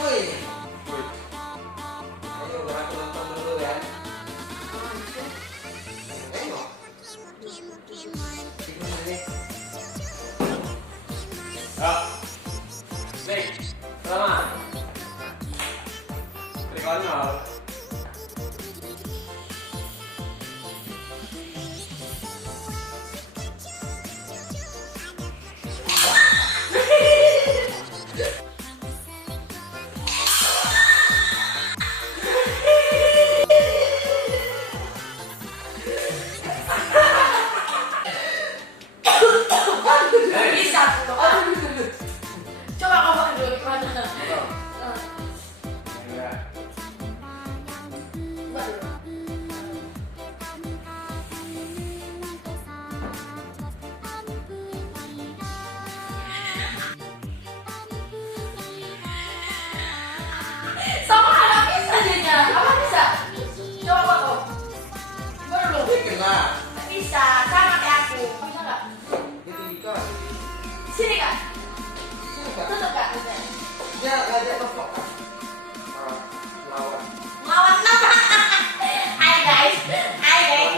Woi. Ayo gerak nonton dulu ya. Tengok. Ini. Ya. Nih, selamat. Klik konyol. Bisa. Coba kamu dulu gimana? Ya. Sama anak bisa jadinya. Apa bisa? Coba kau. Coba dulu. Kena. Bisa. Sama kayak aku. Bisa nggak? Itu Sini kak. Sini kak. Tutup kak. Ya, ngajak tepok kak. Lawan. Lawan nama. Hai guys. Hai guys.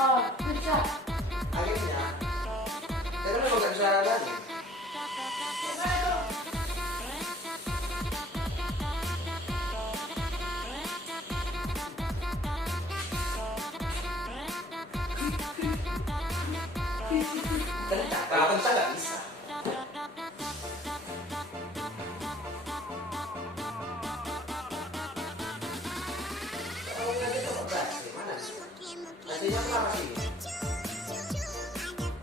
Oh, bisa. Akhirnya. Ya kan nggak bisa lagi. Kalau kencang nggak bisa. Kalau ngajak tepok berhasil, mana? Hasilnya kenapa sih?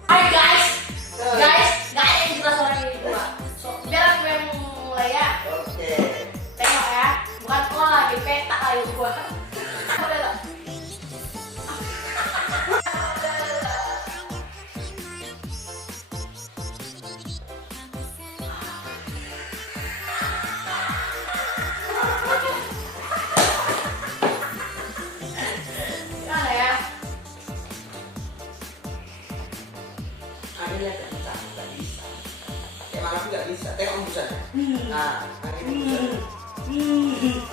Hai guys. Guys, nggak ada yang jelas orang ini dua. So, biar aku yang mulai ya. Oke. Tengok ya. Bukan kau lagi petak lagi gua. Udah tak? Gimana ya? Akhirnya kencang, nggak bisa. Kayak mana pun nggak bisa. Tengok embusannya. Nah, akhirnya embusannya.